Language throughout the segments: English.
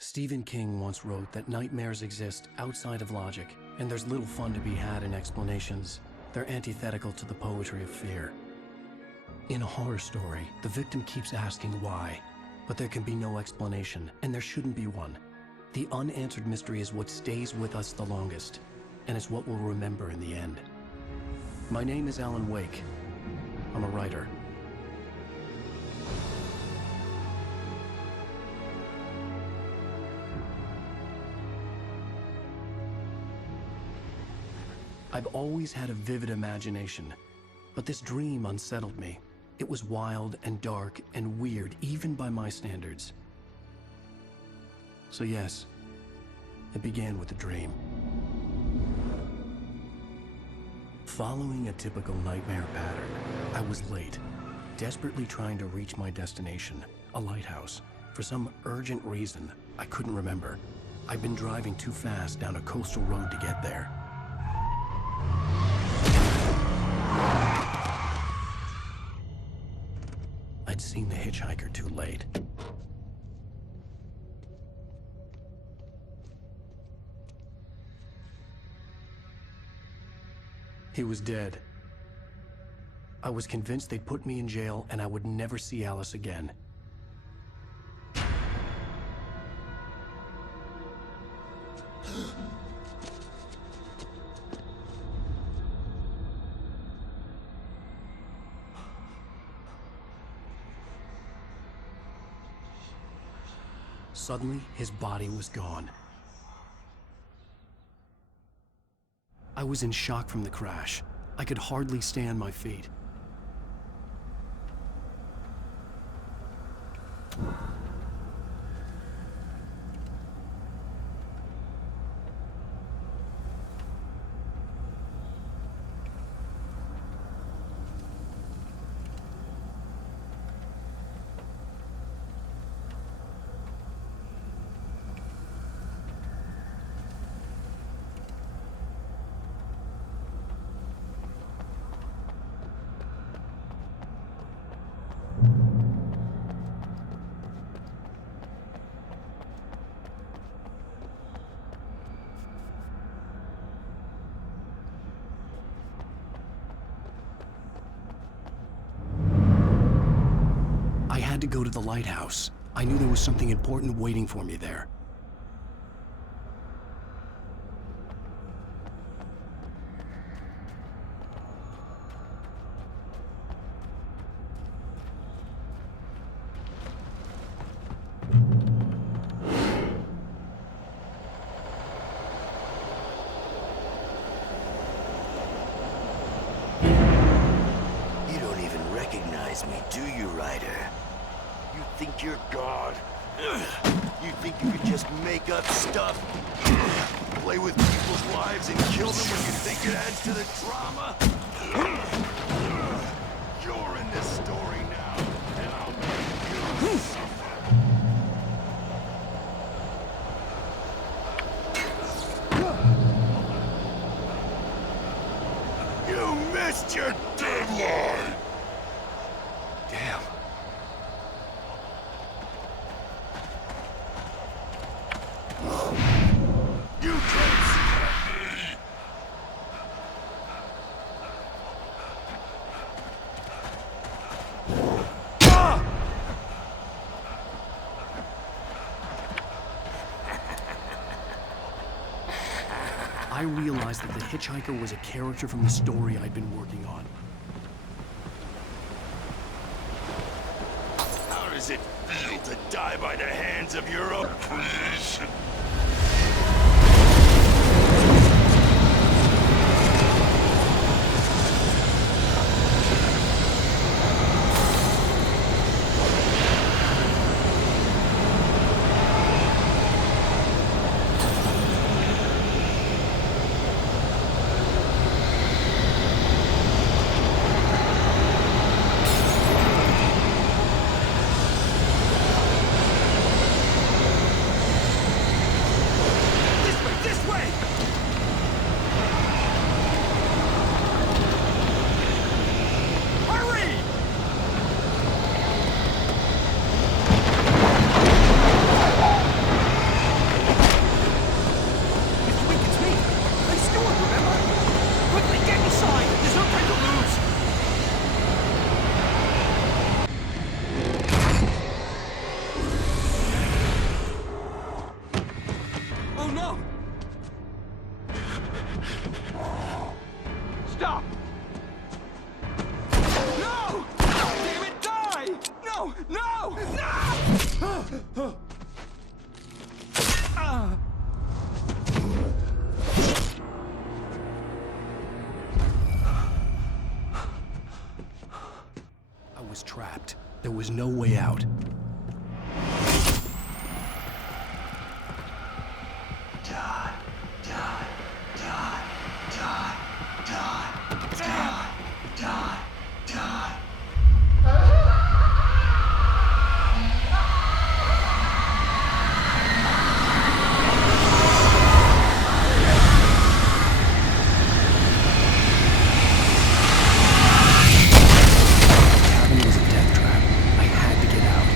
Stephen King once wrote that nightmares exist outside of logic, and there's little fun to be had in explanations. They're antithetical to the poetry of fear. In a horror story, the victim keeps asking why, but there can be no explanation, and there shouldn't be one. The unanswered mystery is what stays with us the longest, and it's what we'll remember in the end. My name is Alan Wake. I'm a writer. I've always had a vivid imagination, but this dream unsettled me. It was wild and dark and weird, even by my standards. So yes, it began with a dream. Following a typical nightmare pattern, I was late, desperately trying to reach my destination, a lighthouse. For some urgent reason, I couldn't remember. I'd been driving too fast down a coastal road to get there. I'd seen the hitchhiker too late. He was dead. I was convinced they'd put me in jail and I would never see Alice again. Suddenly, his body was gone. I was in shock from the crash. I could hardly stay on my feet. I had to go to the lighthouse. I knew there was something important waiting for me there. You don't even recognize me, do you, Ryder? You think you're God? You think you can just make up stuff? Play with people's lives and kill them when you think it adds to the drama? You're in this story now, and I'll make you suffer. You missed your deadline! Damn. You can't stop me! Ah! I realized that the hitchhiker was a character from the story I'd been working on. How does it feel to die by the hands of your own creation? Oh no! Stop! No! Damn it, die! No! No! No! I was trapped. There was no way out. Die, die, die, die, die, die, die, die. The cabin was a death trap. I had to get out.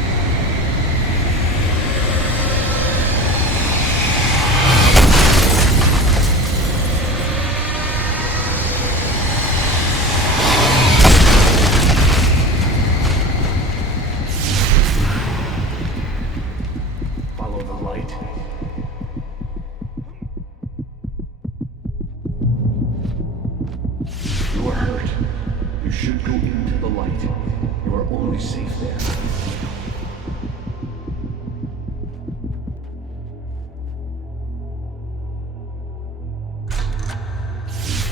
Follow the light. You are hurt. You should go into the light. You are only safe there.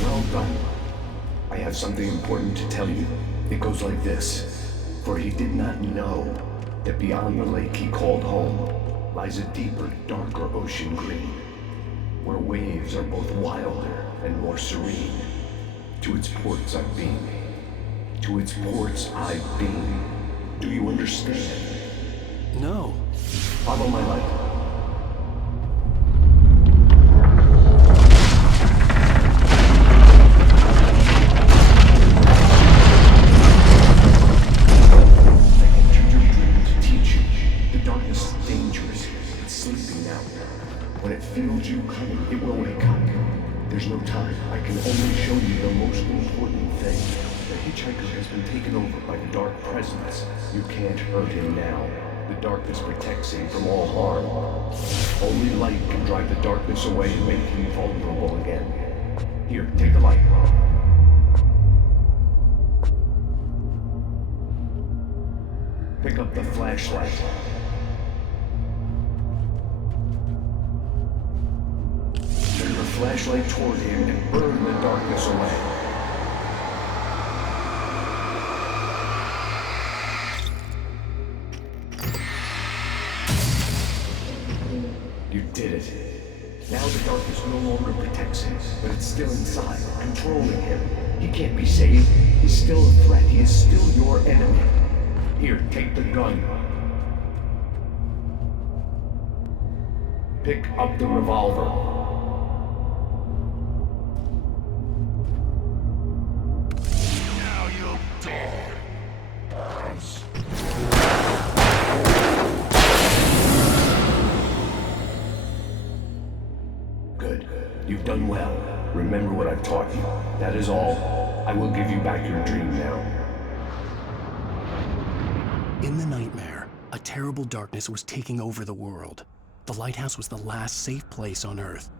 Well done. I have something important to tell you. It goes like this. For he did not know that beyond the lake he called home lies a deeper, darker ocean green, where waves are both wilder and more serene. To its ports I've been. To its ports I've been. Do you understand? No. Follow my light. I entered your dream to teach you. The darkness is dangerous. It's sleeping now. When it feels you coming, it will wake up. There's no time. I can only show you the most important thing. The hitchhiker has been taken over by the dark presence. You can't hurt him now. The darkness protects him from all harm. Only light can drive the darkness away and make him vulnerable again. Here, take the light. Pick up the flashlight. Turn the flashlight toward him and burn the darkness away. You did it. Now the darkness no longer protects him, but it's still inside, controlling him. He can't be saved. He's still a threat. He is still your enemy. Here, take the gun. Pick up the revolver. Now you'll die. Good. You've done well. Remember what I've taught you. That is all. I will give you back your dream now. In the nightmare, a terrible darkness was taking over the world. The lighthouse was the last safe place on Earth.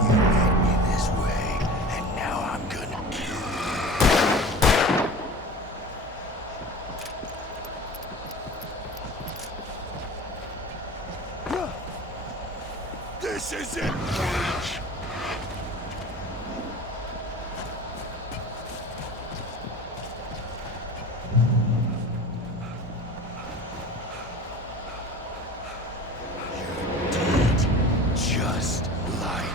You made me this way, and now I'm gonna kill you. This is it, Bridge! You're dead, just like...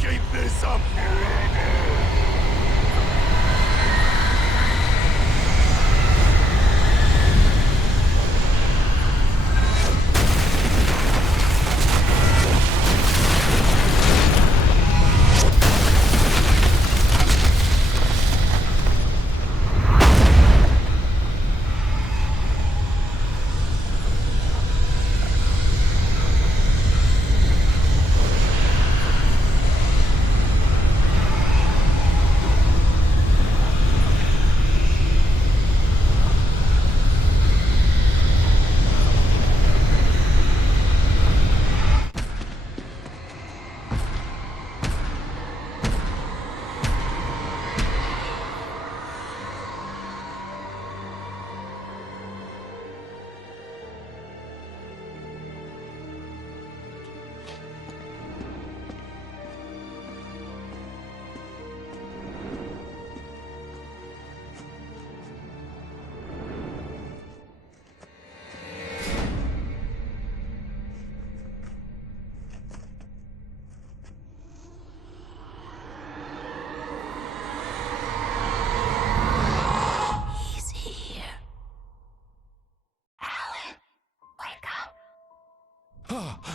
Keep this up forever!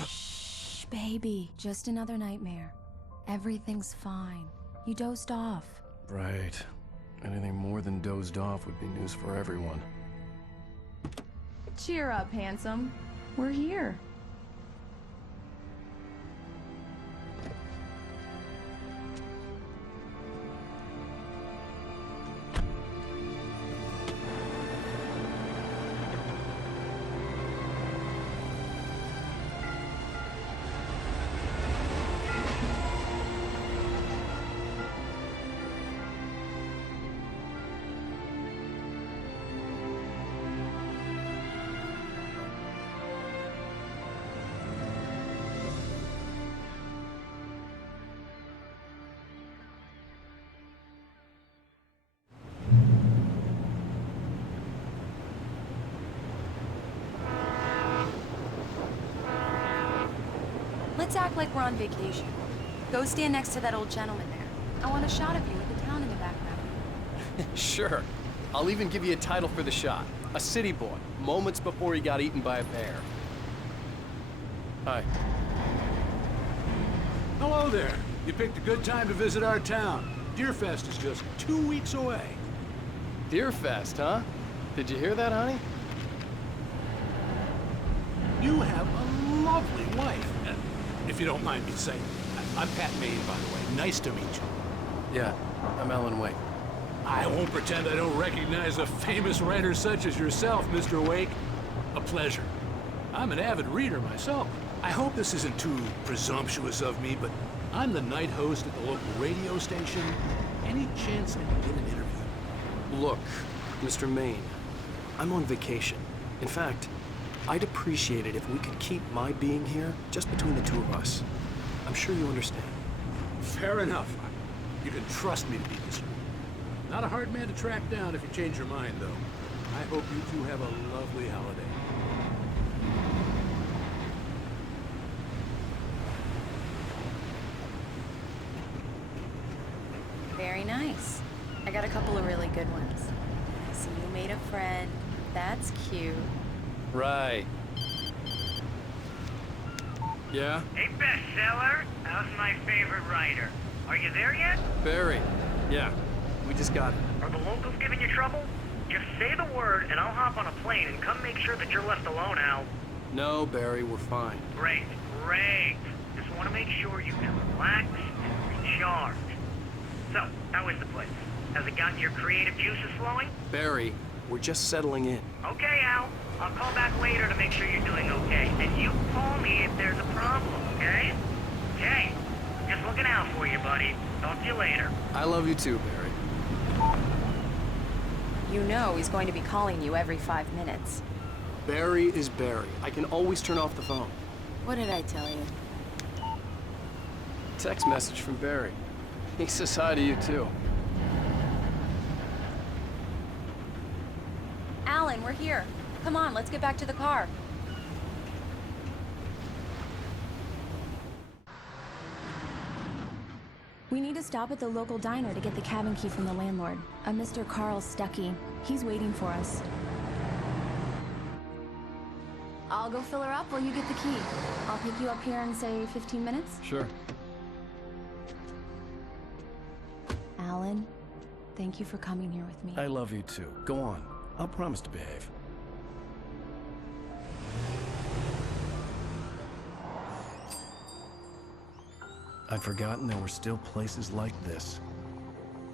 Shh, baby. Just another nightmare. Everything's fine. You dozed off. Right. Anything more than dozed off would be news for everyone. Cheer up, handsome. We're here. Let's act like we're on vacation. Go stand next to that old gentleman there. I want a shot of you with the town in the background. Sure. I'll even give you a title for the shot. A city boy, moments before he got eaten by a bear. Hi. Hello there. You picked a good time to visit our town. Deerfest is just 2 weeks away. Deerfest, huh? Did you hear that, honey? You have a lovely wife. If you don't mind me saying. I'm Pat Maine, by the way. Nice to meet you. Yeah, I'm Alan Wake. I won't pretend I don't recognize a famous writer such as yourself, Mr. Wake. A pleasure. I'm an avid reader myself. I hope this isn't too presumptuous of me, but I'm the night host at the local radio station. Any chance I can get an interview? Look, Mr. Maine, I'm on vacation. In fact, I'd appreciate it if we could keep my being here just between the two of us. I'm sure you understand. Fair enough. You can trust me to be discreet. Not a hard man to track down if you change your mind, though. I hope you two have a lovely holiday. Very nice. I got a couple of really good ones. So you made a friend. That's cute. Right. Yeah? Hey, bestseller, how's my favorite writer? Are you there yet? Barry. Yeah, we just got it. Are the locals giving you trouble? Just say the word and I'll hop on a plane and come make sure that you're left alone, Al. No, Barry, we're fine. Great, great. Just want to make sure you can relax and recharge. So, how is the place? Has it gotten your creative juices flowing? Barry, we're just settling in. Okay, Al. I'll call back later to make sure you're doing okay. And you call me if there's a problem, okay? Okay. Just looking out for you, buddy. Talk to you later. I love you too, Barry. You know he's going to be calling you every 5 minutes. Barry is Barry. I can always turn off the phone. What did I tell you? Text message from Barry. He says hi to you too. Alan, we're here. Come on, let's get back to the car. We need to stop at the local diner to get the cabin key from the landlord, a Mr. Carl Stuckey. He's waiting for us. I'll go fill her up while you get the key. I'll pick you up here in, say, 15 minutes? Sure. Alan, thank you for coming here with me. I love you too. Go on. I'll promise to behave. I'd forgotten there were still places like this.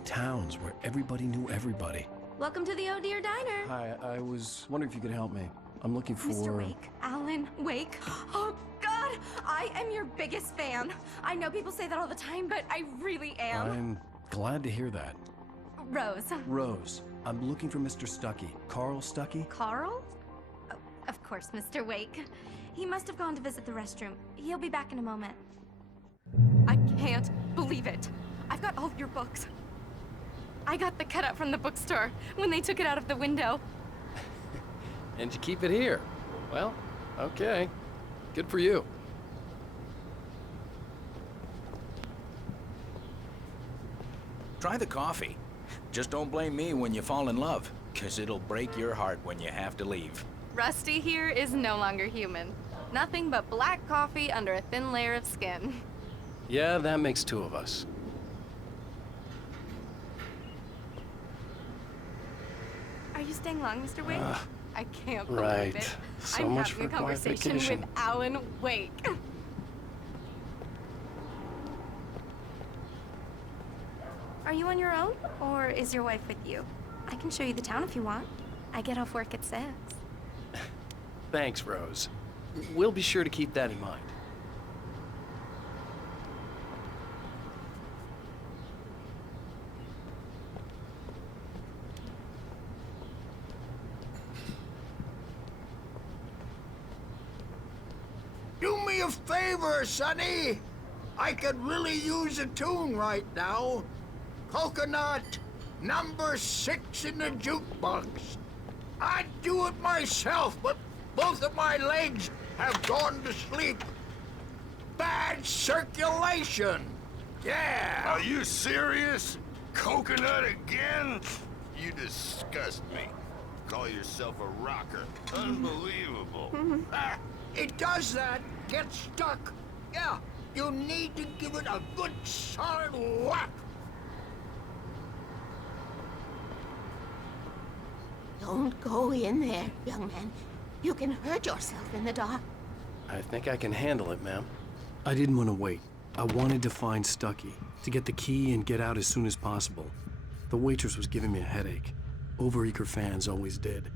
Towns where everybody knew everybody. Welcome to the Oh Dear Diner. Hi, I was wondering if you could help me. I'm looking for... Mr. Wake. Alan Wake. Oh, God! I am your biggest fan. I know people say that all the time, but I really am. I'm glad to hear that. Rose. Rose, I'm looking for Mr. Stuckey. Carl Stuckey? Carl? Oh, of course, Mr. Wake. He must have gone to visit the restroom. He'll be back in a moment. I can't believe it. I've got all of your books. I got the cutout from the bookstore when they took it out of the window. And you keep it here. Well, okay. Good for you. Try the coffee. Just don't blame me when you fall in love, 'cause it'll break your heart when you have to leave. Rusty here is no longer human. Nothing but black coffee under a thin layer of skin. Yeah, that makes two of us. Are you staying long, Mr. Wake? I can't believe right. it. So I'm much having a for quiet conversation vacation. with Alan Wake. Are you on your own, or is your wife with you? I can show you the town if you want. I get off work at 6. Thanks, Rose. We'll be sure to keep that in mind. Do me a favor, Sonny. I could really use a tune right now. Coconut, number 6 in the jukebox. I'd do it myself, but both of my legs have gone to sleep. Bad circulation. Yeah. Are you serious? Coconut again? You disgust me. Call yourself a rocker. Unbelievable. Ah. It does that. Get stuck. Yeah, you need to give it a good solid whack. Don't go in there, young man. You can hurt yourself in the dark. I think I can handle it, ma'am. I didn't want to wait. I wanted to find Stuckey, to get the key and get out as soon as possible. The waitress was giving me a headache. Overeager fans always did.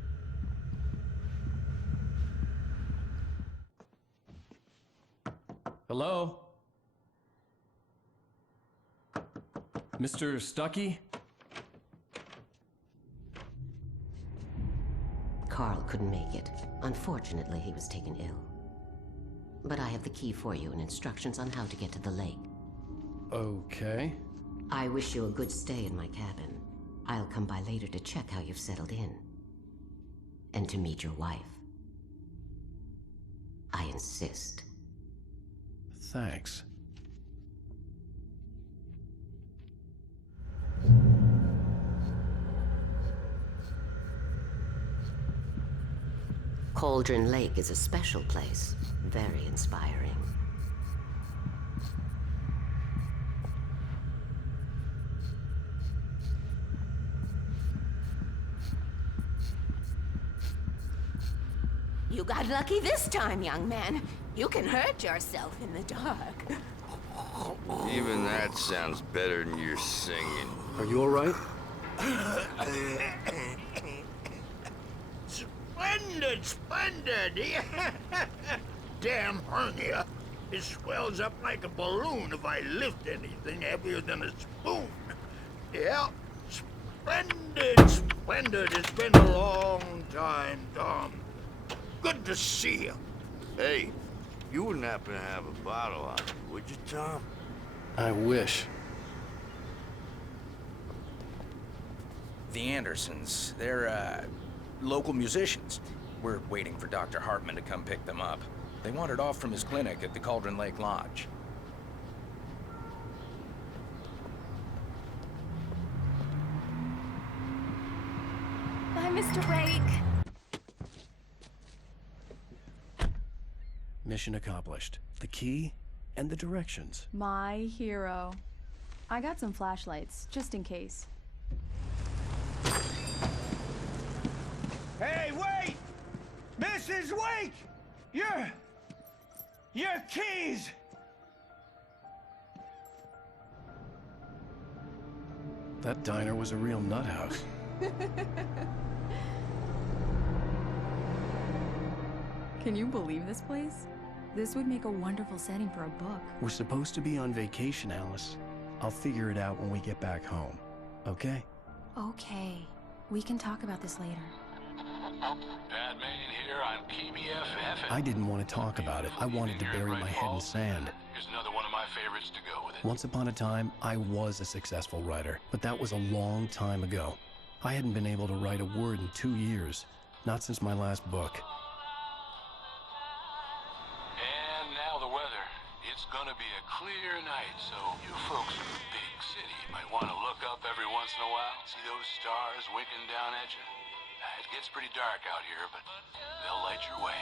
Hello? Mr. Stuckey? Carl couldn't make it. Unfortunately, he was taken ill. But I have the key for you and instructions on how to get to the lake. Okay. I wish you a good stay in my cabin. I'll come by later to check how you've settled in. And to meet your wife. I insist. Thanks. Cauldron Lake is a special place. Very inspiring. You got lucky this time, young man. You can hurt yourself in the dark. Even that sounds better than your singing. Are you all right? Splendid, splendid! Damn hernia. It swells up like a balloon if I lift anything heavier than a spoon. Yeah, splendid, splendid. It's been a long time, Tom. Good to see you. Hey, you wouldn't happen to have a bottle on you, would you, Tom? I wish. The Andersons, they're, local musicians. We're waiting for Dr. Hartman to come pick them up. They wandered off from his clinic at the Cauldron Lake Lodge. Mr. Wake. Mission accomplished. The key and the directions. My hero. I got some flashlights, just in case. Hey, wait! Mrs. Wake! Your keys! That diner was a real nut house. Can you believe this place? This would make a wonderful setting for a book. We're supposed to be on vacation, Alice. I'll figure it out when we get back home. Okay? Okay. We can talk about this later. Bad man here on KBFF. I didn't want to talk about it. I wanted to bury my head in sand. Here's another one of my favorites to go with it. Once upon a time, I was a successful writer, but that was a long time ago. I hadn't been able to write a word in 2 years, not since my last book. And now the weather. It's gonna be a clear night, so you folks in the big city might want to look up every once in a while. See those stars winking down at you? It gets pretty dark out here, but they'll light your way.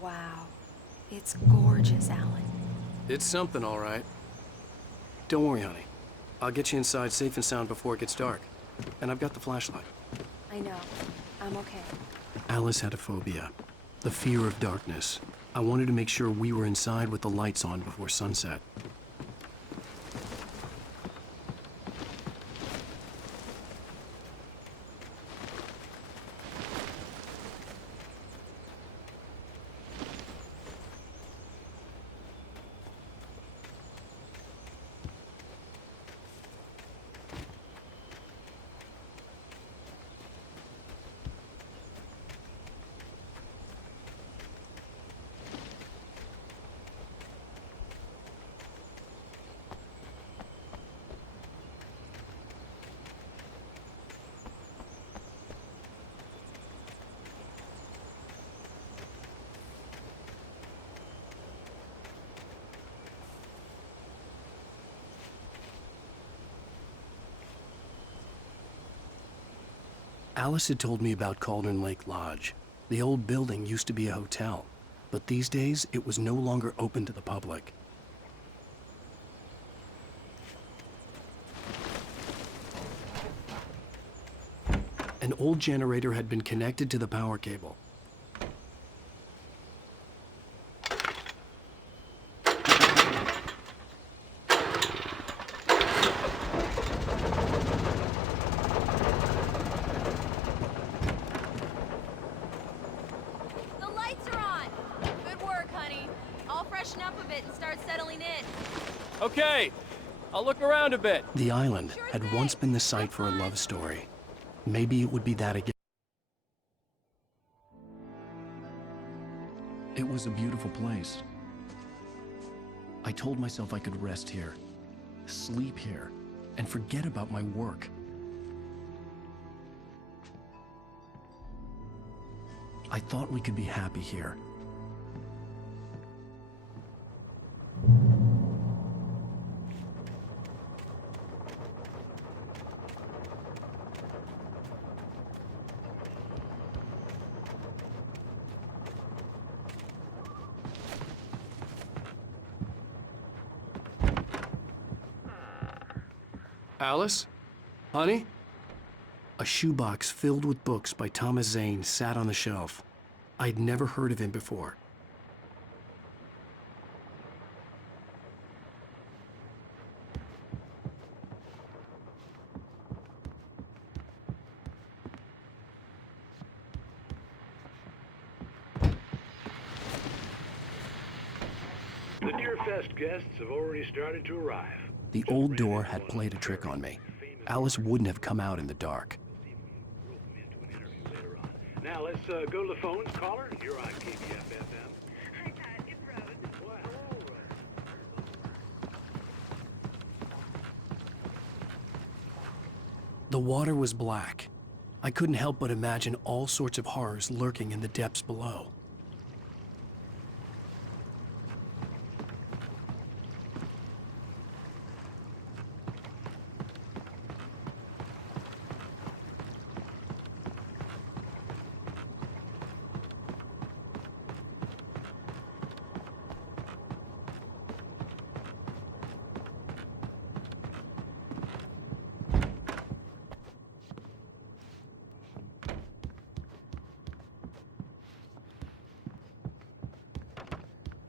Wow. It's gorgeous, Alan. It's something, all right. Don't worry, honey. I'll get you inside safe and sound before it gets dark. And I've got the flashlight. I know. I'm okay. Alice had a phobia, the fear of darkness. I wanted to make sure we were inside with the lights on before sunset. Alice had told me about Cauldron Lake Lodge. The old building used to be a hotel, but these days it was no longer open to the public. An old generator had been connected to the power cable. The lights are on! Good work, honey. I'll freshen up a bit and start settling in. Okay, I'll look around a bit. The island had once been the site for a love story. Maybe it would be that again. It was a beautiful place. I told myself I could rest here, sleep here, and forget about my work. I thought we could be happy here. Alice? Honey? A shoebox filled with books by Thomas Zane sat on the shelf. I'd never heard of him before. The Deerfest guests have already started to arrive. The old door had played a trick on me. Alice wouldn't have come out in the dark. Now let's go to the phones. Caller, you're on KBFFM. Hi, Pat. It's Rose. Well, hello, Rose. The water was black. I couldn't help but imagine all sorts of horrors lurking in the depths below.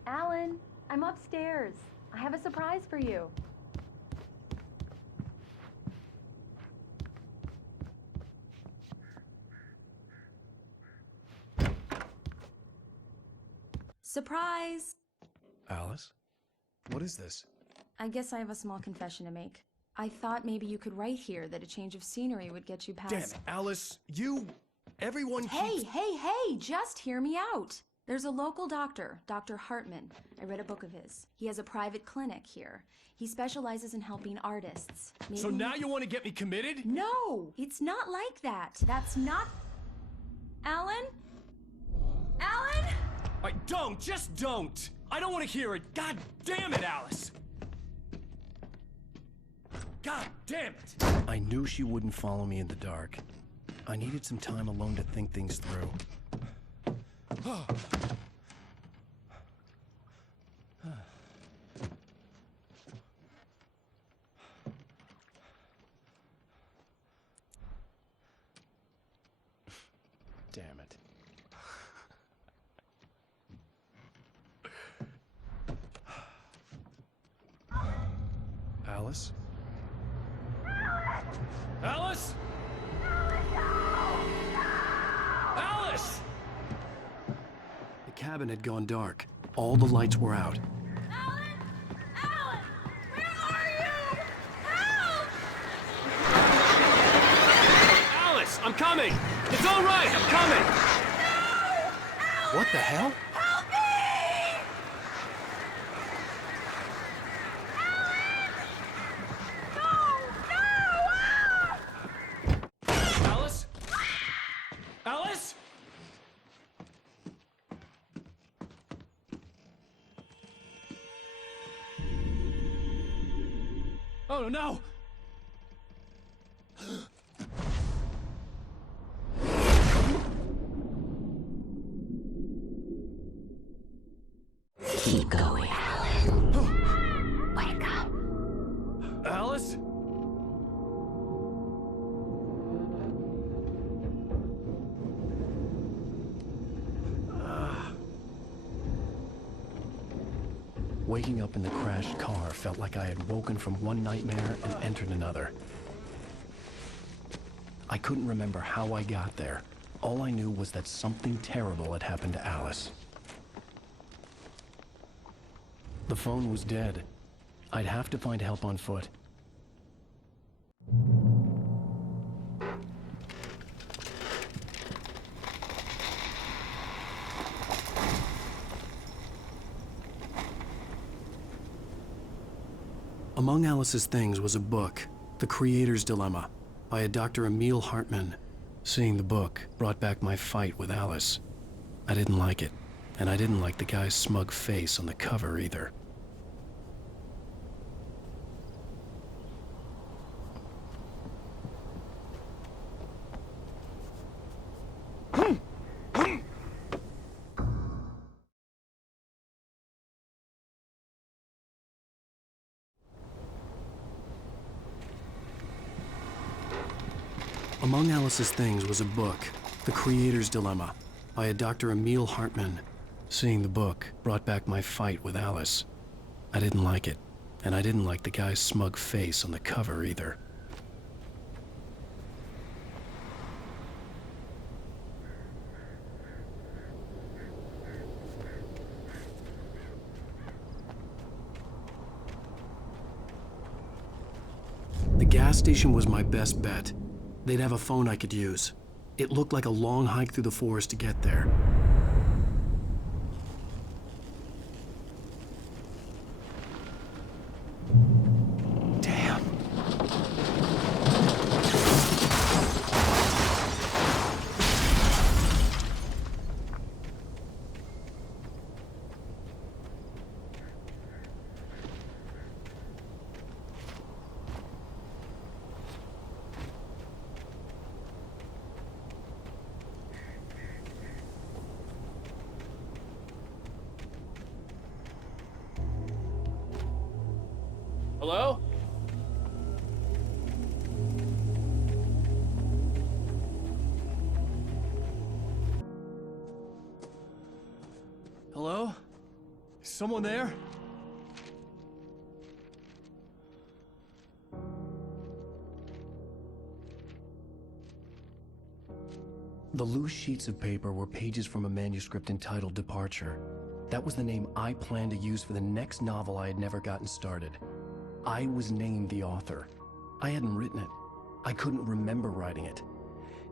Alan, I'm upstairs. I have a surprise for you. Surprise! Alice? What is this? I guess I have a small confession to make. I thought maybe you could write here that a change of scenery would get you past... Damn it, Alice, everyone Hey, keeps... hey, just hear me out. There's a local doctor, Dr. Hartman. I read a book of his. He has a private clinic here. He specializes in helping artists. Maybe... So now you want to get me committed? No, it's not like that. That's not... Alan? Alan? Just don't! I don't want to hear it! God damn it, Alice! God damn it! I knew she wouldn't follow me in the dark. I needed some time alone to think things through. Damn it. Alice? Alice? Alice! The cabin had gone dark. All the lights were out. Alan! Alan! Where are you? Help! Alice, I'm coming! It's all right, I'm coming! No! What the hell? Help me! Alice? Alice? Oh no! Keep going, Alan. Wake up. Alice? Waking up in the crashed car felt like I had woken from one nightmare and entered another. I couldn't remember how I got there. All I knew was that something terrible had happened to Alice. The phone was dead. I'd have to find help on foot. Among Alice's things was a book, The Creator's Dilemma, by a Dr. Emil Hartman. Seeing the book brought back my fight with Alice. I didn't like it, and I didn't like the guy's smug face on the cover either. Among Alice's things was a book, The Creator's Dilemma, by a Dr. Emil Hartman. Seeing the book brought back my fight with Alice. I didn't like it, and I didn't like the guy's smug face on the cover either. The gas station was my best bet. They'd have a phone I could use. It looked like a long hike through the forest to get there. Damn. Hello? Hello? Is someone there? The loose sheets of paper were pages from a manuscript entitled Departure. That was the name I planned to use for the next novel I had never gotten started. I was named the author. I hadn't written it. I couldn't remember writing it.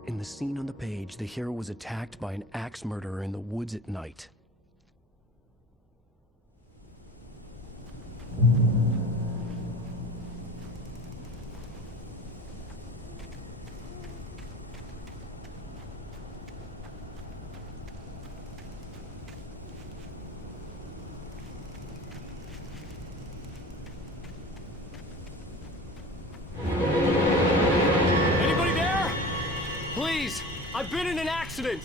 In the scene on the page, the hero was attacked by an axe murderer in the woods at night. Anybody there? Please, I've been in an accident.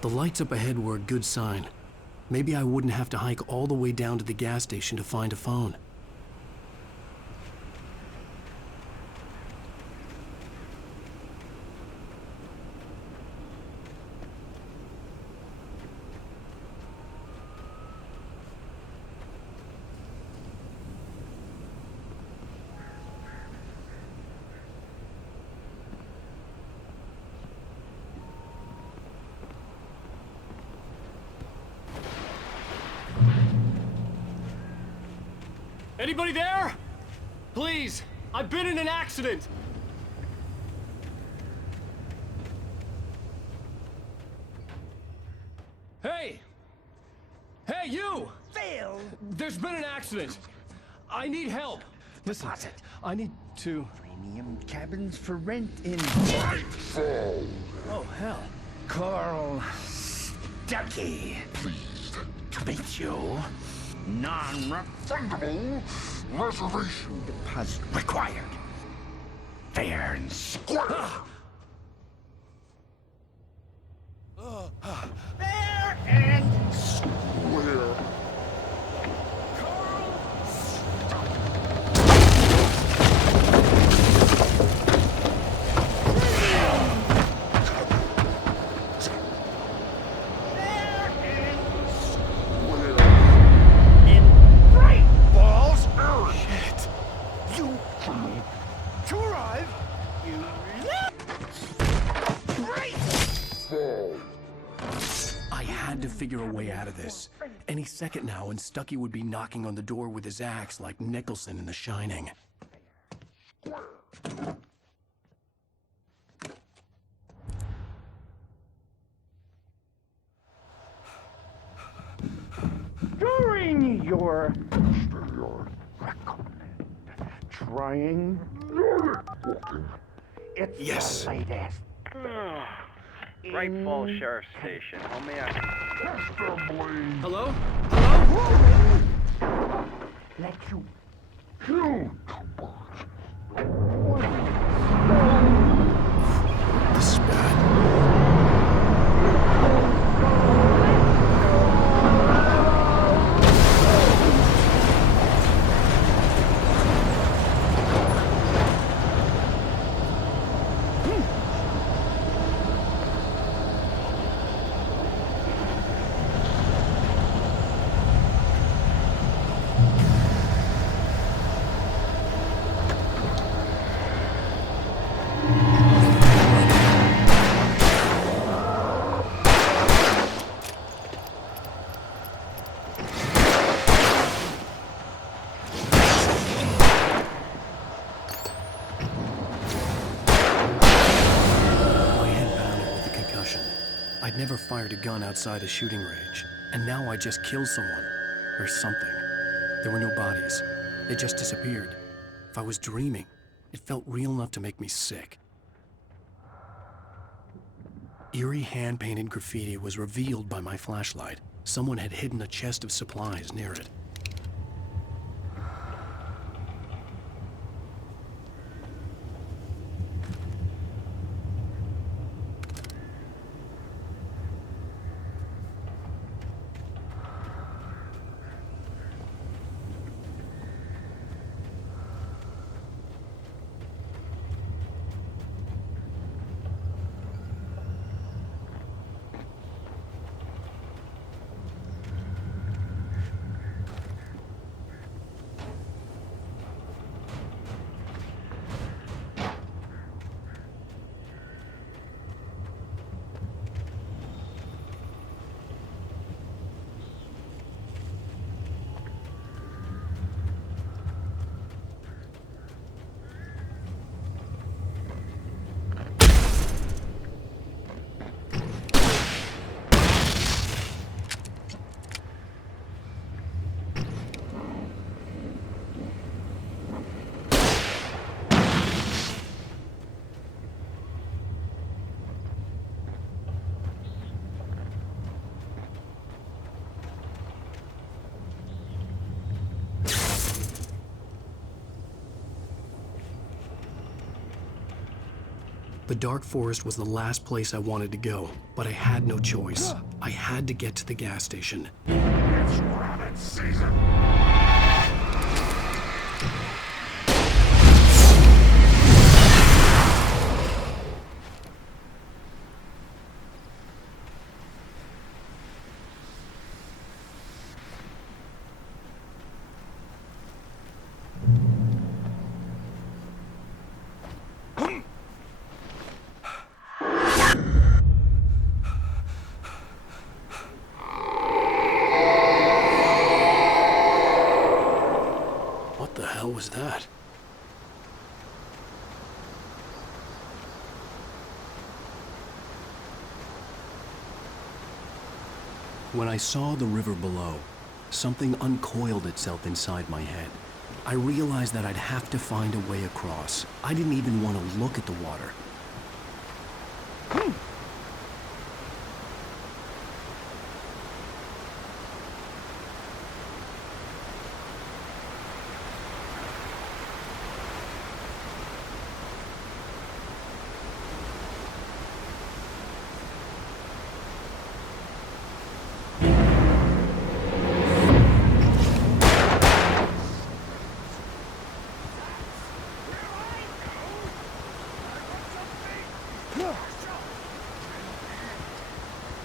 The lights up ahead were a good sign. Maybe I wouldn't have to hike all the way down to the gas station to find a phone. Anybody there? Please, I've been in an accident. Hey! Hey, you! Phil! There's been an accident. I need help. Listen, I need to... Premium cabins for rent in... Oh, hell. Carl Stuckey. Pleased to meet you. Non-refundable reservation deposit required. Fair and square. Fair and square. I had to figure a way out of this. Any second now, and Stuckey would be knocking on the door with his axe like Nicholson in The Shining. During your recommend trying it's Yes. the latest. Bright Falls Sheriff Station. How may I... Hello? Let you kill This is bad. I'd never fired a gun outside a shooting range, and now I just killed someone. Or something. There were no bodies. They just disappeared. If I was dreaming, it felt real enough to make me sick. Eerie hand-painted graffiti was revealed by my flashlight. Someone had hidden a chest of supplies near it. The dark forest was the last place I wanted to go, but I had no choice. I had to get to the gas station. It's rabbit season! What the hell was that? When I saw the river below, something uncoiled itself inside my head. I realized that I'd have to find a way across. I didn't even want to look at the water.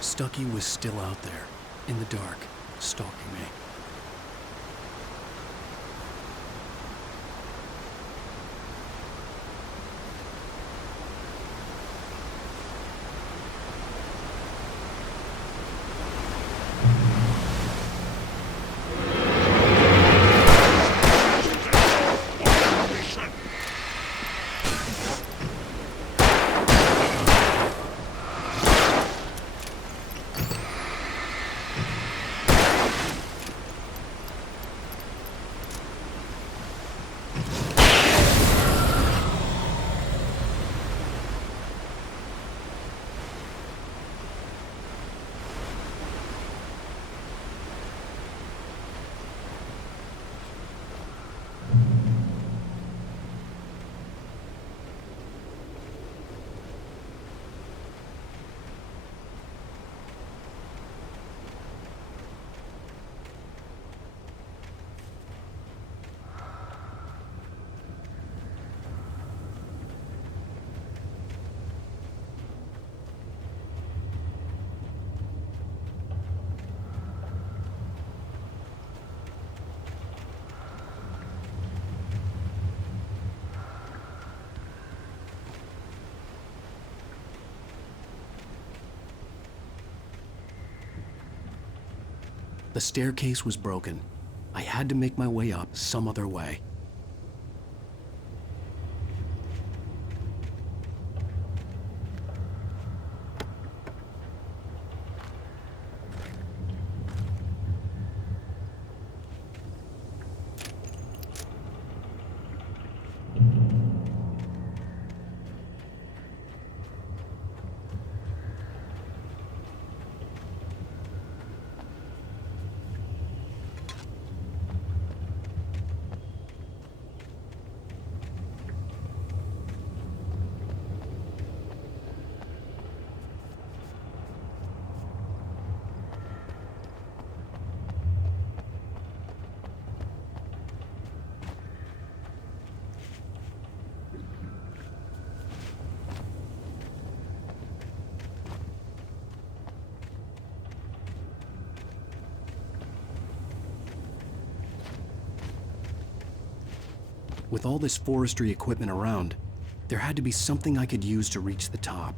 Stucky was still out there, in the dark, stalking me. The staircase was broken. I had to make my way up some other way. With all this forestry equipment around, there had to be something I could use to reach the top.